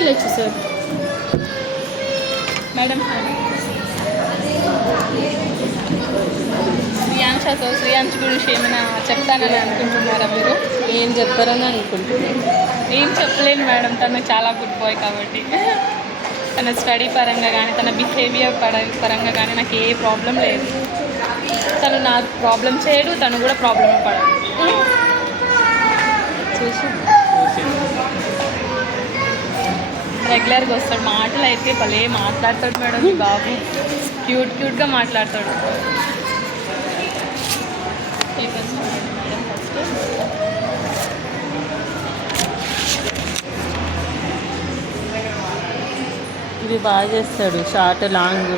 వెళ్ళొచ్చు sir. Madam శ్రీయాంశ sir, శ్రీయాంశ్ గురించి ఏమైనా చెప్తానని అనుకుంటున్నారా మీరు? ఏం చెప్తారని అనుకుంటున్నాను. ఏం చెప్పలేను మేడం, తను చాలా గుడ్ బాయ్ కాబట్టి. తన స్టడీ పరంగా కానీ తన బిహేవియర్ పరంగా కానీ నాకు ఏ ప్రాబ్లం లేదు. తను నాకు ప్రాబ్లం చేయడు, తను కూడా ప్రాబ్లం పడదు. రెగ్యులర్గా వస్తాడు, మాటలు అయితే భలే మాట్లాడతాడు మేడం. ఈ బాబు క్యూట్గా మాట్లాడతాడు. ఇది బాగా చేస్తాడు, షార్ట్ లాంగ్.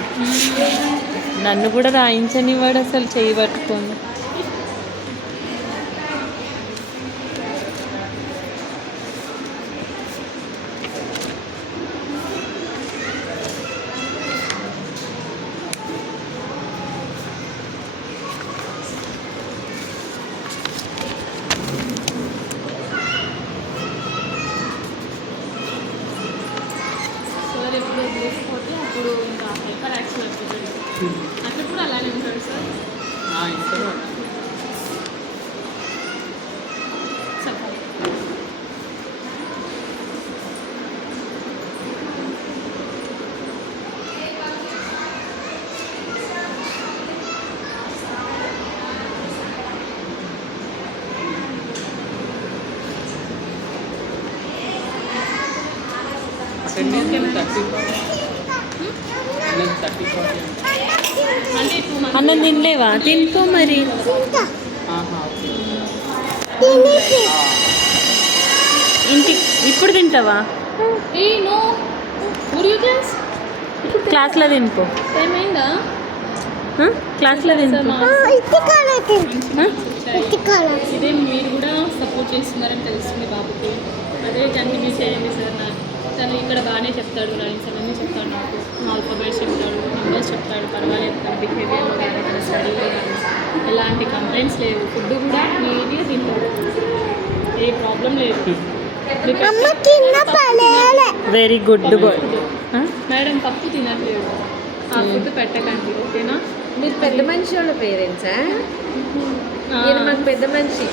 నన్ను కూడా రాయించనివాడు అసలు, చేయి పట్టుకొని. ఎప్పుడు లేకపోతే అప్పుడు ఇంకా హైపర్ యాక్షన్ అవుతుంది. అక్కడ కూడా అలానే ఉంటాడు సార్. చెప్పండి. అన్నం తినలేవా? తినుకో మరి. ఇంటి ఇప్పుడు తింటావా? క్లాస్లో తినుకో. ఏమైందా? క్లాస్లో తినుకో. ఇదే మీరు కూడా సపోర్ట్ చేస్తున్నారని తెలుస్తుంది బాబుకి. అదే కంటిన్యూ చేయండి సార్. తను ఇక్కడ బాగానే చెప్తాడు, రైన్స్ అవన్నీ చెప్తాడు, నాకు ఆల్ఫాబెట్స్ చెప్తాడు, నెంబర్స్ చెప్తాడు. పర్వాలేదు, తన బిహేవియర్లో కానీ తన స్టడీలో కానీ ఎలాంటి కంప్లైంట్స్ లేవు. ఫుడ్ కూడా నీట్గా తింటాడు, ఏ ప్రాబ్లం లేదు. Very good boy. మేడం పప్పు తినట్లేదు, ఆ ఫుడ్ పెట్టకండి, ఓకేనా? మీరు పెద్ద మనిషి వాళ్ళ పేరెంట్సా? మాకు పెద్ద మనిషి,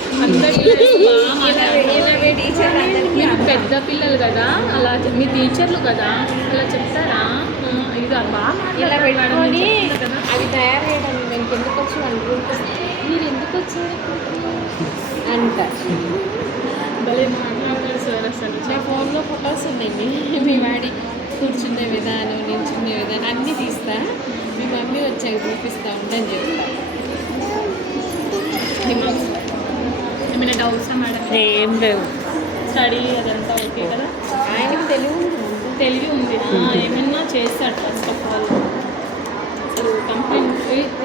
మీరు పెద్ద పిల్లలు కదా, అలా మీ టీచర్లు కదా, అలా చెప్తారా? ఇది బాగా ఇలా పెట్టుకొని అది తయారు చేయడం మేము ఎందుకు వచ్చి మీరు ఎందుకు వచ్చారు అంట భలే మాట్లాడతారు సార్. అసలు నా ఫోన్లో ఫొటోస్ ఉన్నాయి, మీ వాడి కూర్చునే విధానం, నిల్చునే విధానం అన్నీ తీస్తా. మీ మమ్మీ వచ్చాక చూపిస్తా ఉండని చెప్తా. ఏమైనా డౌట్సా మేడం? ఏం లేవు. స్టడీ అదంతా ఓకే కదా? ఆయనకి తెలివి ఉంది, ఏమైనా చేస్తాడు. ఫస్ట్ ఆఫ్ ఆల్ అసలు కంప్లైంట్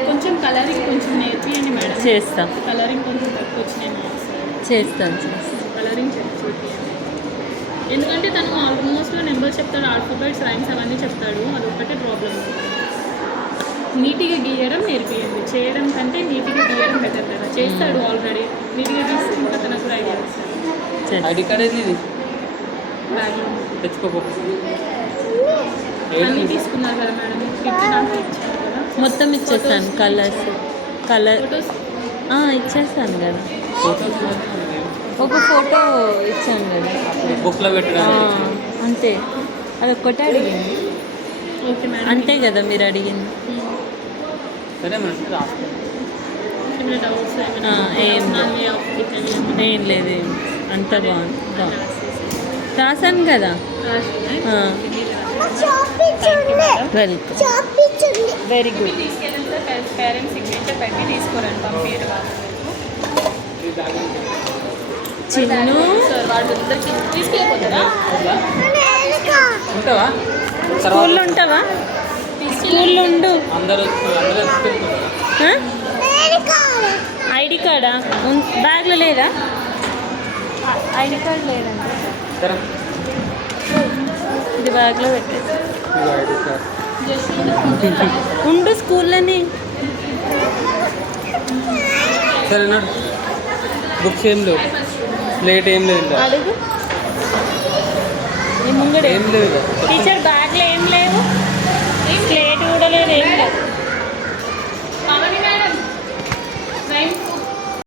కొంచెం కలరింగ్ కొంచెం నేర్పియండి మేడం. చేస్తాం. కలరింగ్ కొంచెం తక్కువ వచ్చినాయి చేస్తాను. కలరింగ్ చేయండి. ఎందుకంటే తను ఆల్మోస్ట్ నెంబర్స్ చెప్తాడు, ఆల్ఫాబెట్స్, రైమ్స్ అవన్నీ చెప్తాడు. అది ఒక్కటే ప్రాబ్లం. నీట్గా గీయడం నేర్పియండి. చేయడం కంటే నీట్గా గీయడం బెటర్ కదా. చేస్తాడు ఆల్రెడీ, నీట్గా గీస్తే ఇంకా తనకు ఐడియా వస్తుంది. ఐడి కార్డ్ ఏంది? బ్యాగ్లో తెచ్చుకోపో. అన్నీ తీసుకున్నారు కదా మేడం, 50 నాకు ఇచ్చారు కదా. మొత్తం ఇచ్చేస్తాను. కలర్ ఫొటోస్ ఇచ్చేస్తాను కదా. ఫోటోస్ ఒక ఫోటో ఇచ్చాను కదా బుక్లో పెట్టడానికి. అంతే, అదొక్కటే అడిగింది. ఓకే మేడం, అంతే కదా మీరు అడిగింది. సరే మేడం, రాసుకో. ఏమైనా డౌట్స్ ఏం లేదు, అంత బాగుంది. రాసాను కదా. వెల్కమ్. Very good. తీసుకెళ్ళండి సార్, పేరెంట్స్ సిగ్నేచర్ పెట్టి తీసుకోరండి, పంపించరు వాళ్ళు. చిన్ను సార్ వాళ్ళు తీసుకెళ్ళిపోతారా? ఉంటావా? స్కూల్లో ఉంటావా? స్కూల్లో ఉండు. అందరూ ఐడి కార్డా బ్యాగ్లో లేదా? ఐడి కార్డ్ లేదండి. సరే, ఇది బ్యాగ్లో పెట్టేసి ఐడి కార్డ్ ఉండు స్కూల్లోని. సరే నాడు. బుక్స్ ఏం లేవు, ప్లేట్ ఏం లేదు. అడుగు. ముంగడే ఏం లేదు టీచర్ బ్యాగ్లో ఏం లేవు